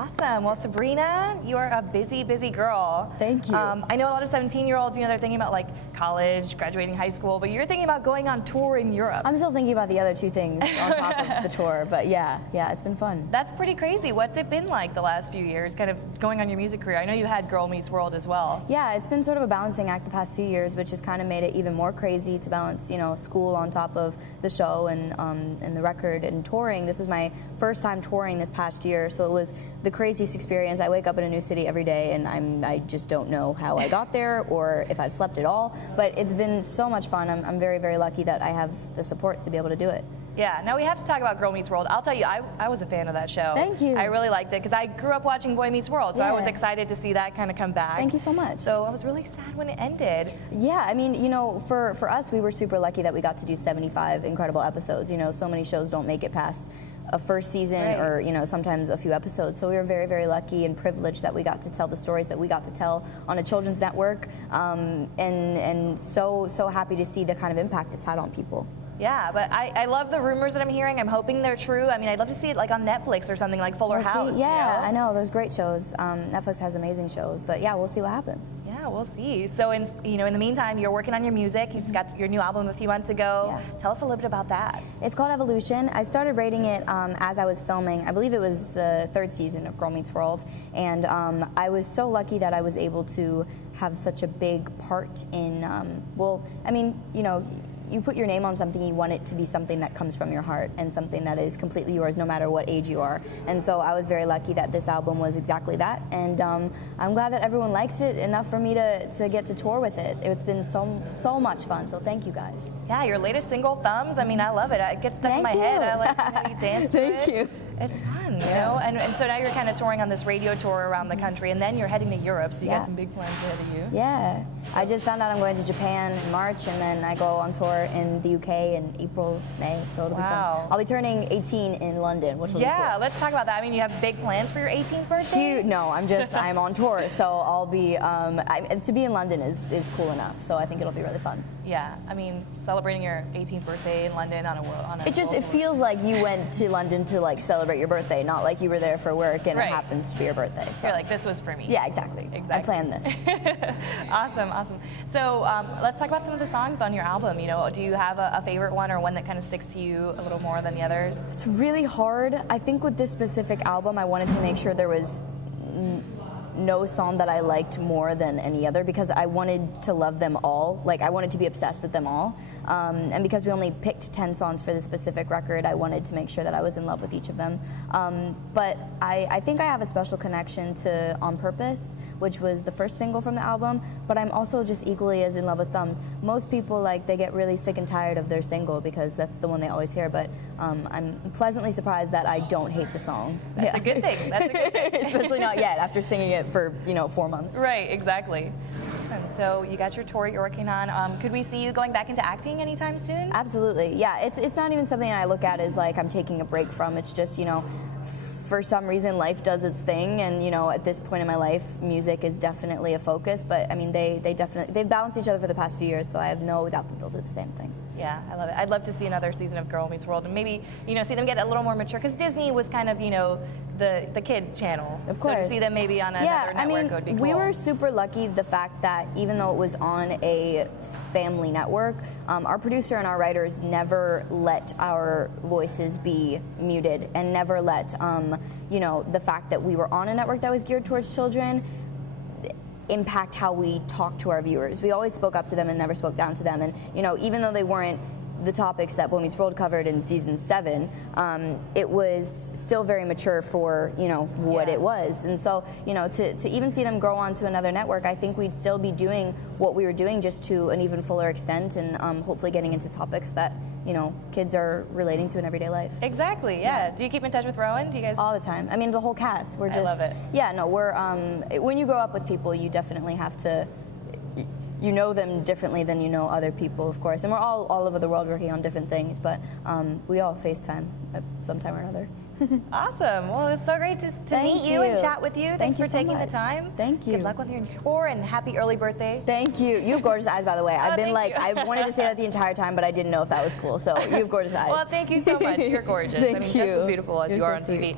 Awesome. Well, Sabrina, you are a busy, busy girl. Thank you. I know a lot of 17-year-olds, they're thinking about like college, graduating high school, but you're thinking about going on tour in Europe. I'm still thinking about the other two things on top of the tour, but yeah, it's been fun. That's pretty crazy. What's it been like the last few years, kind of going on your music career? I know you had Girl Meets World as well. Yeah, it's been sort of a balancing act the past few years, which has kind of made it even more crazy to balance, school on top of the show and the record and touring. This was my first time touring this past year, so it was the craziest experience. I wake up in a new city every day, and I just don't know how I got there or if I've slept at all. But it's been so much fun. I'm very, very lucky that I have the support to be able to do it. Yeah, now we have to talk about Girl Meets World. I'll tell you, I was a fan of that show. Thank you. I really liked it because I grew up watching Boy Meets World, so I was excited to see that kind of come back. Thank you so much. So I was really sad when it ended. Yeah, I mean, for us, we were super lucky that we got to do 75 incredible episodes. So many shows don't make it past a first season or, sometimes a few episodes. So we were very, very lucky and privileged that we got to tell the stories that we got to tell on a children's network, and so happy to see the kind of impact it's had on people. Yeah, but I love the rumors that I'm hearing. I'm hoping they're true. I mean, I'd love to see it like on Netflix or something like Fuller House. Yeah, I know, those great shows. Netflix has amazing shows, but yeah, we'll see what happens. Yeah, we'll see. So in the meantime, you're working on your music. You just got your new album a few months ago. Yeah. Tell us a little bit about that. It's called Evolution. I started writing it as I was filming. I believe it was the third season of Girl Meets World, and I was so lucky that I was able to have such a big part in, you put your name on something, you want it to be something that comes from your heart and something that is completely yours no matter what age you are. And so I was very lucky that this album was exactly that, and I'm glad that everyone likes it enough for me to get to tour with it. It's been so much fun, so thank you guys. Yeah, your latest single, Thumbs, I mean, I love it. It gets stuck in my head. I like how you dance to it. Thank you. It's fun, and so now you're kind of touring on this radio tour around the country, and then you're heading to Europe, so you got some big plans ahead of you. Yeah, I just found out I'm going to Japan in March, and then I go on tour in the UK in April, May, so it'll be fun. I'll be turning 18 in London, which will be cool. Let's talk about that. I mean, you have big plans for your 18th birthday? No, I'm on tour, so I'll be, to be in London is cool enough, so I think it'll be really fun. Yeah, I mean, celebrating your 18th birthday in London on a it feels like you went to London to like celebrate your birthday, not like you were there for work and it happens to be your birthday. So you're like, this was for me. Yeah, exactly. I planned this. Awesome. So let's talk about some of the songs on your album. Do you have a favorite one or one that kind of sticks to you a little more than the others? It's really hard. I think with this specific album, I wanted to make sure there was no song that I liked more than any other, because I wanted to love them all. Like, I wanted to be obsessed with them all. And because we only picked 10 songs for this specific record, I wanted to make sure that I was in love with each of them. But I think I have a special connection to On Purpose, which was the first single from the album, but I'm also just equally as in love with Thumbs. Most people, they get really sick and tired of their single because that's the one they always hear, but I'm pleasantly surprised that I don't hate the song. That's a good thing. That's a good thing. Especially not yet, after singing it for 4 months. Right, exactly. Awesome. So you got your tour you're working on. Could we see you going back into acting anytime soon? Absolutely. Yeah, it's not even something I look at as like I'm taking a break from. It's just, for some reason life does its thing, and at this point in my life, music is definitely a focus. But I mean, they've balanced each other for the past few years, so I have no doubt that they'll do the same thing. Yeah, I love it. I'd love to see another season of Girl Meets World, and maybe see them get a little more mature, because Disney was kind of the kid channel. Of course. So to see them maybe on another network would be cool. We were super lucky the fact that even though it was on a family network, our producer and our writers never let our voices be muted, and never let the fact that we were on a network that was geared towards children impact how we talk to our viewers. We always spoke up to them and never spoke down to them, and even though they weren't the topics that Boy Meets World covered in season 7, it was still very mature for what it was. And so to even see them grow on to another network, I think we'd still be doing what we were doing, just to an even fuller extent, and hopefully getting into topics that kids are relating to in everyday life. Exactly. Yeah. Do you keep in touch with Rowan? Do you guys? All the time. I mean, the whole cast. We're just. I love it. Yeah. No. We're. When you grow up with people, you definitely have to. You know them differently than you know other people, of course. And we're all over the world working on different things, but we all FaceTime at some time or another. Awesome. Well, it's so great to meet you and chat with you. Thanks for taking the time. Thank you. Good luck with your tour, and happy early birthday. Thank you. You have gorgeous eyes, by the way. I've been like, I wanted to say that the entire time, but I didn't know if that was cool. So you have gorgeous eyes. Well, thank you so much. You're gorgeous. I mean, just as beautiful as you are on TV.